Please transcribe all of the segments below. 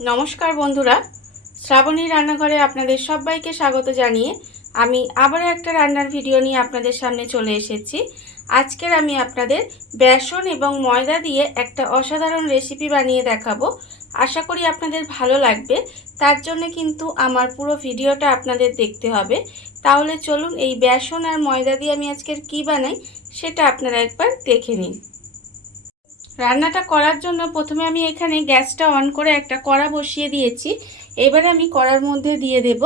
নমস্কার বন্ধুরা, শ্রাবণী রান্নাঘরে আপনাদের সবাইকে স্বাগত জানিয়ে আমি আবারও একটা রান্নার ভিডিও নিয়ে আপনাদের সামনে চলে এসেছি। আজকের আমি আপনাদের বেসন এবং ময়দা দিয়ে একটা অসাধারণ রেসিপি বানিয়ে দেখাবো। আশা করি আপনাদের ভালো লাগবে। তার জন্য কিন্তু আমার পুরো ভিডিওটা আপনাদের দেখতে হবে। তাহলে চলুন এই বেসন আর ময়দা দিয়ে আমি আজকের কি বানাই সেটা আপনারা একবার দেখে নিন। রান্নাটা করার জন্য প্রথমে আমি এখানে গ্যাসটা অন করে একটা কড়া বসিয়ে দিয়েছি। এবারে আমি কড়ার মধ্যে দিয়ে দেব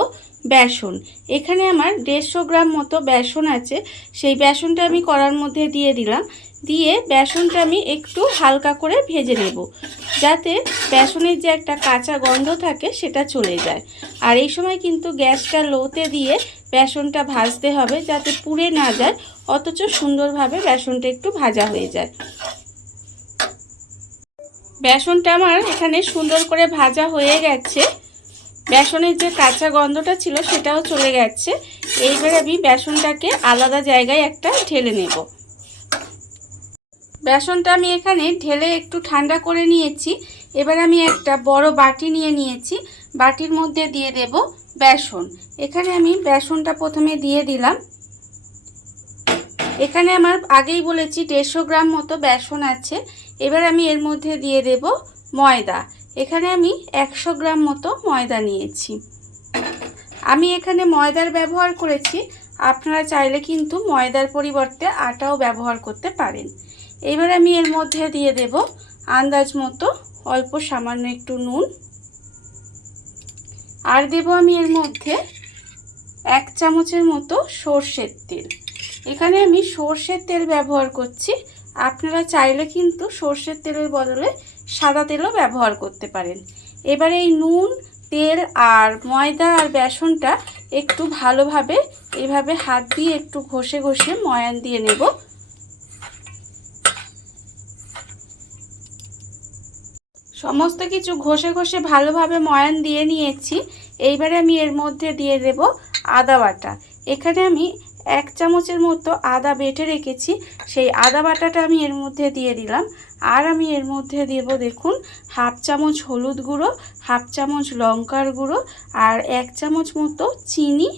বেসন। এখানে আমার 150 গ্রাম মতো বেসন আছে। সেই বেসনটা আমি কড়ার মধ্যে দিয়ে দিলাম। দিয়ে বেসনটা আমি একটু হালকা করে ভেজে নেব, যাতে বেসনের যে একটা কাঁচা গন্ধ থাকে সেটা চলে যায়। আর এই সময় কিন্তু গ্যাসটা লোতে দিয়ে বেসনটা ভাজতে হবে, যাতে পুড়ে না যায়, অথচ সুন্দরভাবে বেসনটা একটু ভাজা হয়ে যায়। বেসনটা আমার এখানে সুন্দর করে ভাজা হয়ে গেছে। বেসনের যে কাঁচা গন্ধটা ছিল সেটাও চলে গেছে। এইবারে আমি বেসনটাকে আলাদা জায়গায় একটা ঢেলে নেব। বেসনটা আমি এখানে ঢেলে একটু ঠান্ডা করে নিয়েছি। এবার আমি একটা বড় বাটি নিয়ে নিয়েছি। বাটির মধ্যে দিয়ে দেব বেসন। এখানে আমি বেসনটা প্রথমে দিয়ে দিলাম। এখানে আমার আগেই বলেছি 150 গ্রাম মতো বেসন আছে। এবার আমি এর মধ্যে দিয়ে দেব ময়দা। এখানে আমি 100 গ্রাম মতো ময়দা নিয়েছি। আমি এখানে ময়দার ব্যবহার করেছি, আপনারা চাইলে কিন্তু ময়দার পরিবর্তে আটাও ব্যবহার করতে পারেন। এবার আমি এর মধ্যে দিয়ে দেব আন্দাজ মতো অল্প সামান্য একটু নুন, আর দেব আমি এর মধ্যে 1 চামচের মতো সর্ষের তেল। এখানে আমি সর্ষের তেল ব্যবহার করছি। আপনারা চাইলে কিন্তু সর্ষের তেলের বদলে সাদা তেলও ব্যবহার করতে পারেন। এবারে এই নুন, তেল আর ময়দা আর বেসনটা একটু ভালোভাবে এইভাবে হাত দিয়ে একটু ঘষে ঘষে ময়ান দিয়ে নেব। সমস্ত কিছু ঘষে ঘষে ভালোভাবে ময়ান দিয়ে নিয়েছি। এইবারে আমি এর মধ্যে দিয়ে দেব আদা বাটা। এখানে আমি 1 চামচের মতো আদা বেটে রেখেছি, সেই আদা বাটাটা আমি এর মধ্যে দিয়ে দিলাম। আর আমি এর মধ্যে দেব দেখুন 1/2 চামচ হলুদ গুঁড়ো, 1/2 চামচ লঙ্কার গুঁড়ো, আর 1 চামচ মতো চিনি,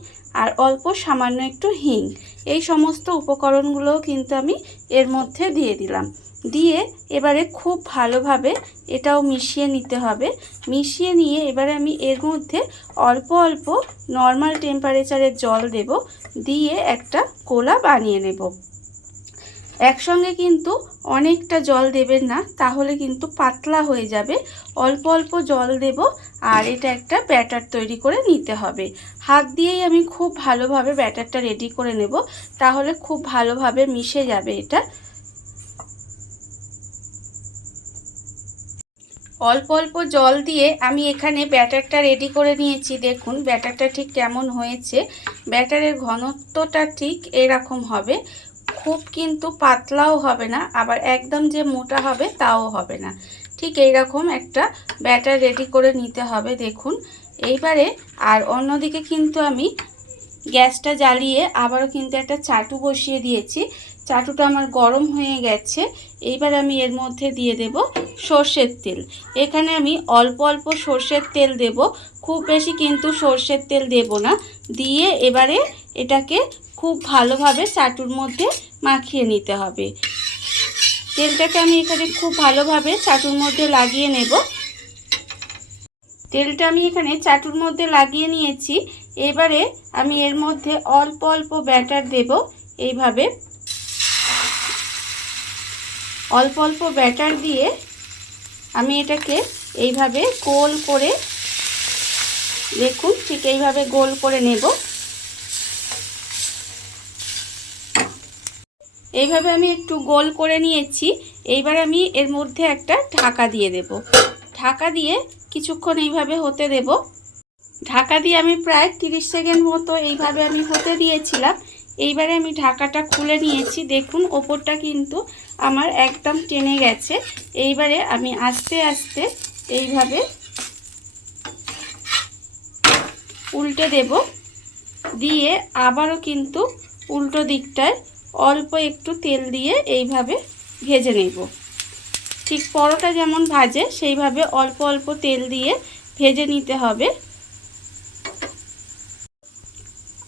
আর অল্প সামান্য একটু হিং। এই সমস্ত উপকরণগুলোও কিন্তু আমি এর মধ্যে দিয়ে দিলাম। দিয়ে এবারে খুব ভালোভাবে এটাও মিশিয়ে নিতে হবে। মিশিয়ে নিয়ে এবারে আমি এর মধ্যে অল্প অল্প নর্মাল টেম্পারেচারের জল দেব, দিয়ে একটা গোলা বানিয়ে নেব। একসঙ্গে কিন্তু অনেকটা জল দেবেন না, তাহলে কিন্তু পাতলা হয়ে যাবে। অল্প অল্প জল দেব, আর এটা একটা ব্যাটার তৈরি করে নিতে হবে। হাত দিয়েই আমি খুব ভালোভাবে ব্যাটারটা রেডি করে নেব, তাহলে খুব ভালোভাবে মিশে যাবে এটা। অল্প অল্প জল দিয়ে আমি এখানে ব্যাটারটা রেডি করে নিয়েছি। দেখুন ব্যাটারটা ঠিক কেমন হয়েছে। ব্যাটারের ঘনত্বটা ঠিক এরকম হবে, খুব কিন্তু পাতলাও হবে না, আবার একদম যে মোটা হবে তাও হবে না। ঠিক এইরকম একটা ব্যাটার রেডি করে নিতে হবে। দেখুন এইবারে আর অন্যদিকে কিন্তু আমি গ্যাসটা জ্বালিয়ে আবারও কিন্তু একটা চাটু বসিয়ে দিয়েছি। চাটুটা আমার গরম হয়ে গেছে। এইবার আমি এর মধ্যে দিয়ে দেব সর্ষের তেল। এখানে আমি অল্প অল্প সর্ষের তেল দেব, খুব বেশি কিন্তু সর্ষের তেল দেব না। দিয়ে এবারে এটাকে খুব ভালোভাবে চাটুর মধ্যে মাখিয়ে নিতে হবে। তেলটাকে আমি এখানে খুব ভালোভাবে চাটুর মধ্যে লাগিয়ে নেব। তেলটা আমি এখানে চাটুর মধ্যে লাগিয়ে নিয়েছি। এবারে আমি এর মধ্যে অল্প অল্প ব্যাটার দেব। এইভাবে অল্প অল্প ব্যাটার দিয়ে আমি এটাকে এইভাবে গোল করে, দেখুন ঠিক এইভাবে গোল করে নেব। এইভাবে আমি একটু গোল করে নিয়েছি। এইবার আমি এর মধ্যে একটা ঢাকা দিয়ে দেব। ঢাকা দিয়ে কিছুক্ষণ এইভাবে হতে দেব। ঢাকা দিয়ে আমি প্রায় 30 সেকেন্ড মতো এইভাবে আমি হতে দিয়েছিলাম। এইবারে আমি ঢাকাটা খুলে নিয়েছি। দেখুন ওপরটা কিন্তু আমার একদম টেনে গেছে। এইবারে আমি আস্তে আস্তে এইভাবে উল্টে দেব, দিয়ে আবারও কিন্তু উল্টো দিকটায় অল্প একটু তেল দিয়ে এইভাবে ভেজে নেব। ঠিক পরোটা যেমন ভাজে সেইভাবে অল্প অল্প তেল দিয়ে ভেজে নিতে হবে।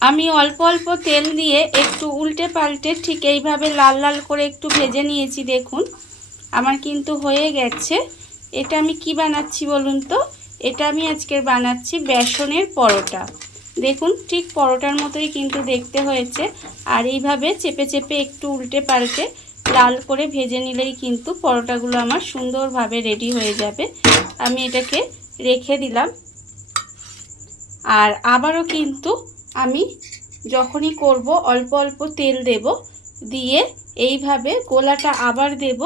আমি অল্প অল্প তেল দিয়ে একটু উল্টে পাল্টে ঠিক এইভাবে লাল লাল করে একটু ভেজে নিয়েছি। দেখুন আমার কিন্তু হয়ে গেছে। এটা আমি কি বানাচ্ছি বলুন তো? এটা আমি আজকের বানাচ্ছি বেসনের পরোটা। দেখুন ঠিক পরোটার মতোই কিন্তু দেখতে হয়েছে। আর এইভাবে চেপে চেপে একটু উল্টে পাল্টে লাল করে ভেজে নিলেই কিন্তু পরোটাগুলো আমার সুন্দরভাবে রেডি হয়ে যাবে। আমি এটাকে রেখে দিলাম। আর আবারও কিন্তু আমি যখনই করব অল্প অল্প তেল দেব, দিয়ে এইভাবে গোলাটা আবার দেব।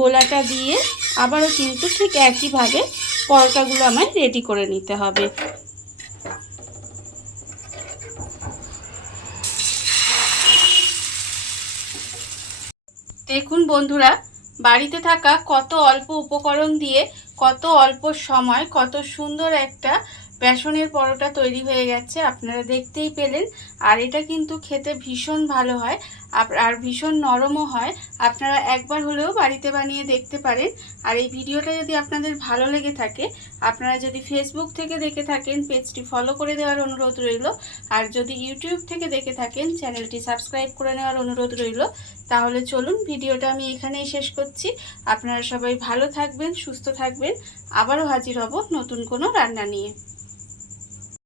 গোলাটা দিয়ে আবারও কিন্তু ঠিক একইভাবে পরোটাগুলো আমায় রেডি করে নিতে হবে। দেখুন বন্ধুরা, বাড়িতে থাকা কত অল্প উপকরণ দিয়ে কত অল্প সময় কত সুন্দর একটা বেসনের পরোটা তৈরি হয়ে গেছে, আপনারা দেখতেই পেলেন। আর এটা কিন্তু খেতে ভীষণ ভালো হয় আর ভীষণ নরমও হয়। আপনারা একবার হলেও বাড়িতে বানিয়ে দেখতে পারেন। আর এই ভিডিওটা যদি আপনাদের ভালো লেগে থাকে, আপনারা যদি ফেসবুক থেকে দেখে থাকেন পেজটি ফলো করে দেওয়ার অনুরোধ রইল। আর যদি ইউটিউব থেকে দেখে থাকেন চ্যানেলটি সাবস্ক্রাইব করে নেওয়ার অনুরোধ রইল। তাহলে চলুন ভিডিওটা আমি এখানেই শেষ করছি। আপনারা সবাই ভালো থাকবেন, সুস্থ থাকবেন। আবারও হাজির হব নতুন কোনো রান্না নিয়ে।